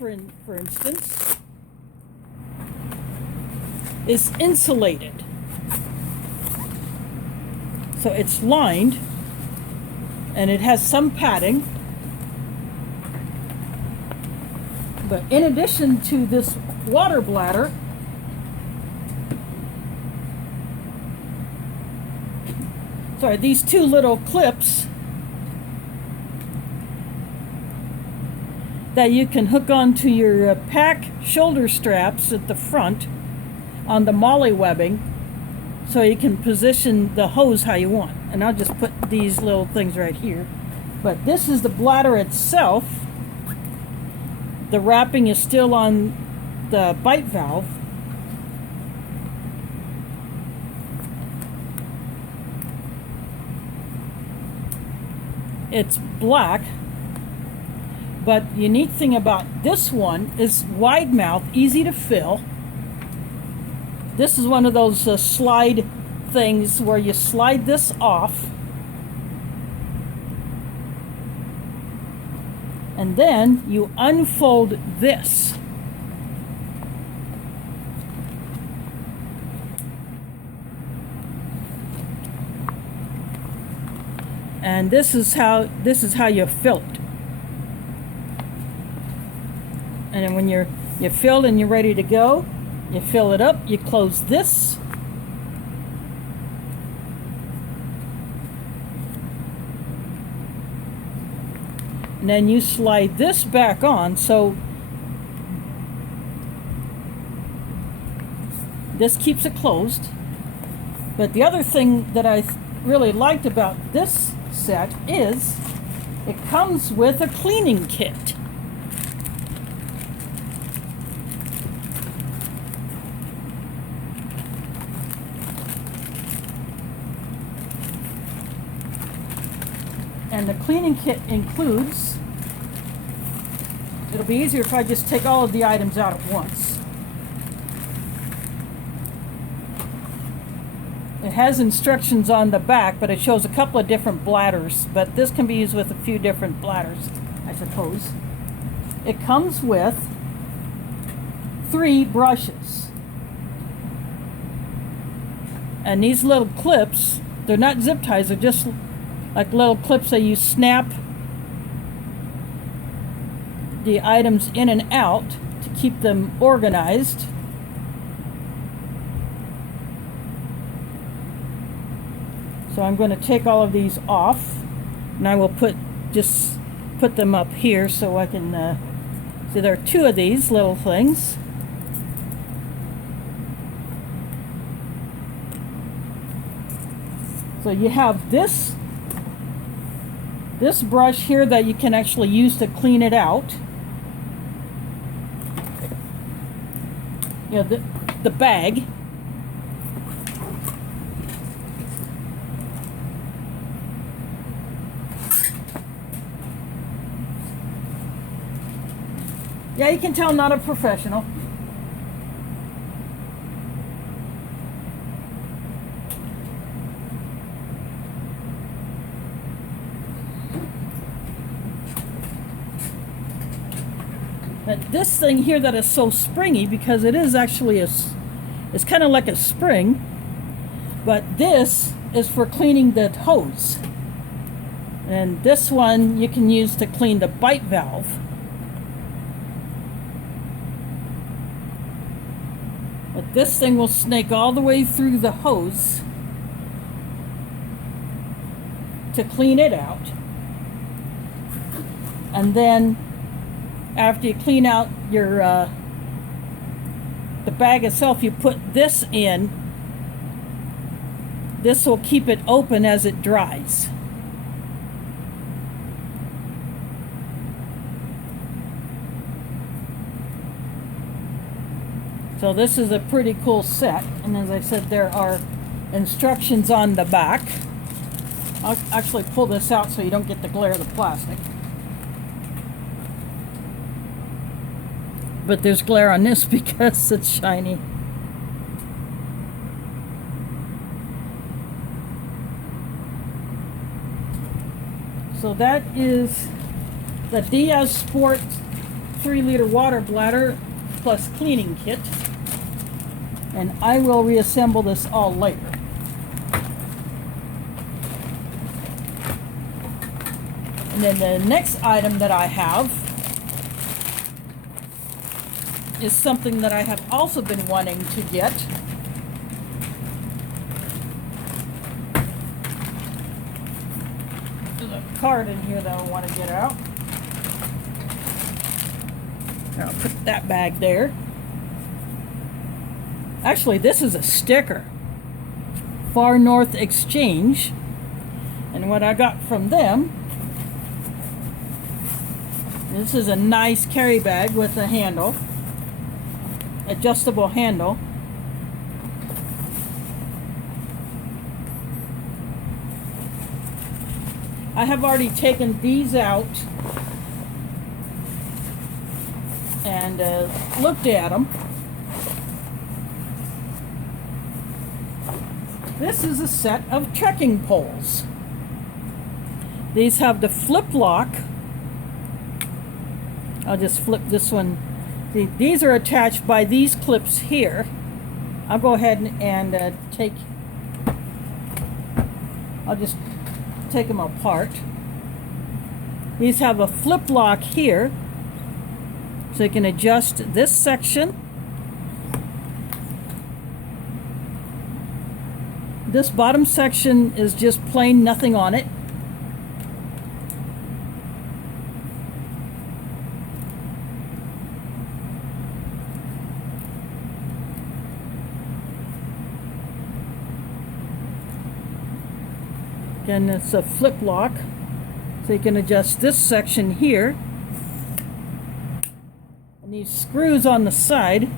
for instance, is insulated. So it's lined and it has some padding. But in addition to this water bladder, these two little clips that you can hook onto your pack shoulder straps at the front on the molly webbing, so you can position the hose how you want. And I'll just put these little things right here. But this is the bladder itself. The wrapping is still on the bite valve. It's black, but the unique thing about this one is wide mouth, easy to fill. This is one of those slide things where you slide this off, and then you unfold this. And this is how you fill it. And then when you're filled and you're ready to go, you fill it up, you close this. And then you slide this back on, so this keeps it closed. But the other thing that I really liked about this set is it comes with a cleaning kit. And the cleaning kit includes, it'll be easier if I just take all of the items out at once. It has instructions on the back, but it shows a couple of different bladders, but this can be used with a few different bladders, I suppose. It comes with 3 brushes. And these little clips, they're not zip ties, they're just like little clips that you snap the items in and out to keep them organized. So I'm going to take all of these off, and I will just put them up here so I can see there are 2 of these little things. So you have this brush here that you can actually use to clean it out. You know, the bag. Yeah, you can tell I'm not a professional. But this thing here that is so springy, because it is actually it's kind of like a spring, but this is for cleaning the hose. And this one you can use to clean the bite valve. But this thing will snake all the way through the hose to clean it out. And then after you clean out your the bag itself, you put this in. This will keep it open as it dries. So this is a pretty cool set, and as I said, there are instructions on the back. I'll actually pull this out so you don't get the glare of the plastic. But there's glare on this because it's shiny. So that is the DiazSports 3-liter water bladder plus cleaning kit. And I will reassemble this all later. And then the next item that I have is something that I have also been wanting to get. There's a card in here that I want to get out. I'll put that bag there. Actually, this is a sticker. Far North Exchange. And what I got from them, this is a nice carry bag with a handle. Adjustable handle. I have already taken these out and looked at them. This is a set of trekking poles. These have the flip lock. I'll just flip this one. These are attached by these clips here. I'll go ahead and I'll just take them apart. These have a flip lock here, so you can adjust this section. This bottom section is just plain, nothing on it. Again, it's a flip lock, so you can adjust this section here. And these screws on the side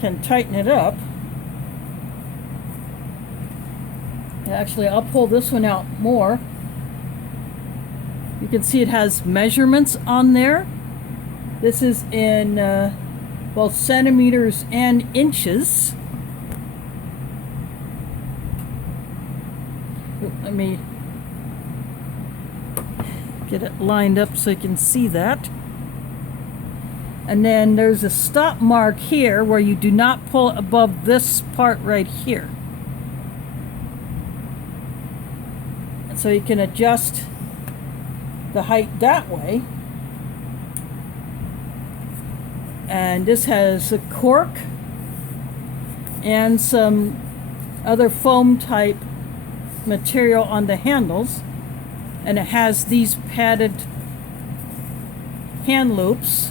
can tighten it up. Actually, I'll pull this one out more. You can see it has measurements on there. This is in both centimeters and inches. Let me get it lined up so you can see that. And then there's a stop mark here where you do not pull above this part right here. So you can adjust the height that way. And this has a cork and some other foam type material on the handles, and it has these padded hand loops,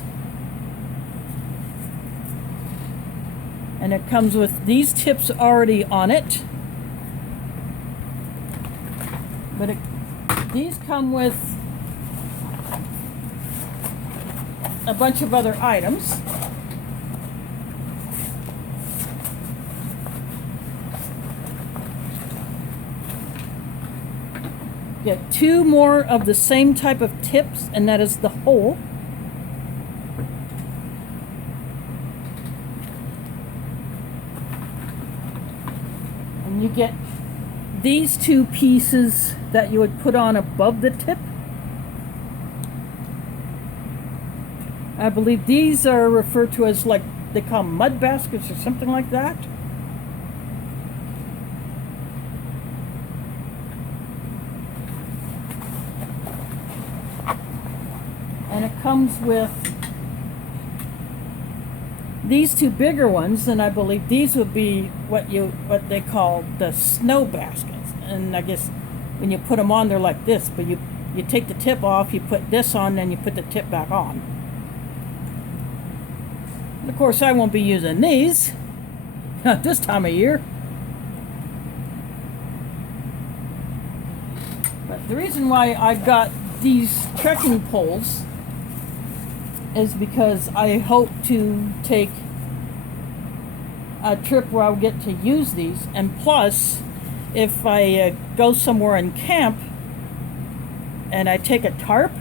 and it comes with these tips already on it. But these come with a bunch of other items. Get 2 more of the same type of tips, and that is the hole. And you get these 2 pieces that you would put on above the tip. I believe these are referred to as, like, they call them mud baskets or something like that. And it comes with these 2 bigger ones, and I believe these would be what they call the snow baskets. And I guess when you put them on, they're like this, but you take the tip off, you put this on, then you put the tip back on. And of course, I won't be using these at this time of year. But the reason why I've got these trekking poles is because I hope to take a trip where I'll get to use these, and plus, if I go somewhere and camp and I take a tarp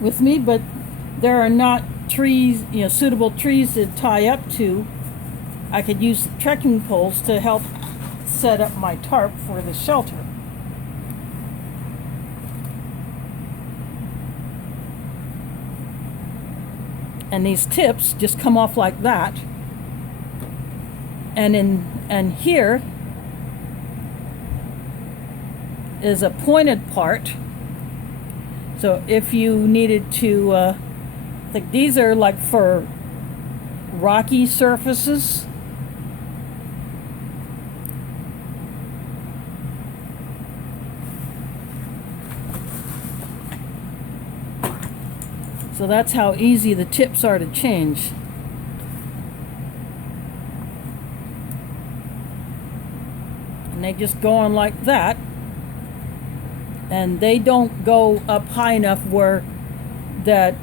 with me, but there are not trees, suitable trees to tie up to, I could use the trekking poles to help set up my tarp for the shelter. and these tips just come off like that. And here is a pointed part. So if you needed to, I think these are like for rocky surfaces. So that's how easy the tips are to change. And they just go on like that. And they don't go up high enough where that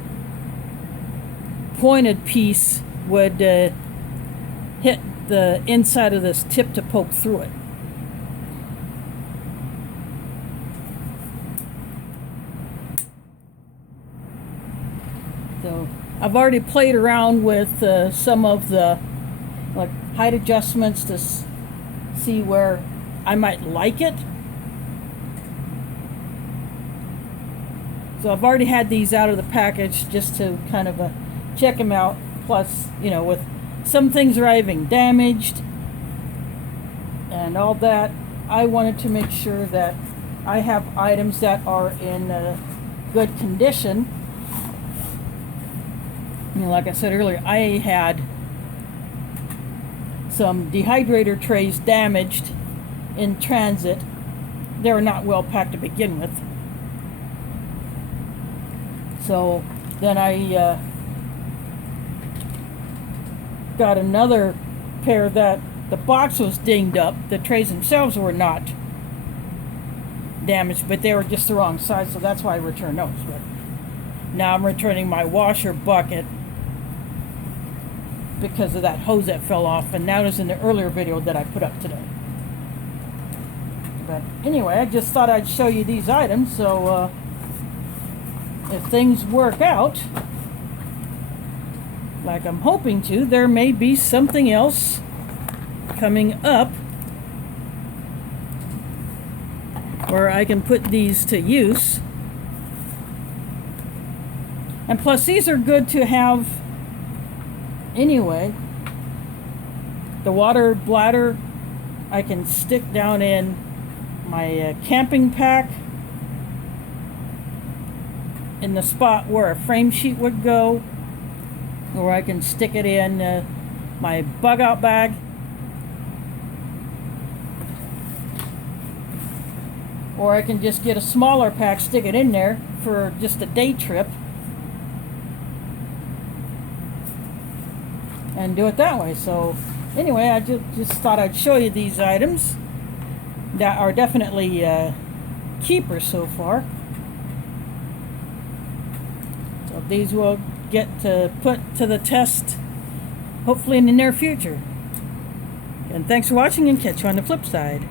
pointed piece would hit the inside of this tip to poke through it. So I've already played around with some of the like height adjustments to see where I might like it. So I've already had these out of the package just to kind of check them out. Plus, you know, with some things arriving damaged and all that, I wanted to make sure that I have items that are in good condition. You know, like I said earlier, I had some dehydrator trays damaged in transit. They were not well packed to begin with. So then I got another pair that the box was dinged up. The trays themselves were not damaged, but they were just the wrong size, so that's why I returned those. But now I'm returning my washer bucket because of that hose that fell off, and that was in the earlier video that I put up today. But anyway, I just thought I'd show you these items, so if things work out like I'm hoping to, there may be something else coming up where I can put these to use. And plus, these are good to have anyway. The water bladder I can stick down in my camping pack in the spot where a frame sheet would go, or I can stick it in my bug out bag. Or I can just get a smaller pack, stick it in there for just a day trip, and do it that way. So anyway, I just thought I'd show you these items that are definitely keepers so far. So these will get to put to the test hopefully in the near future. And thanks for watching, and catch you on the flip side.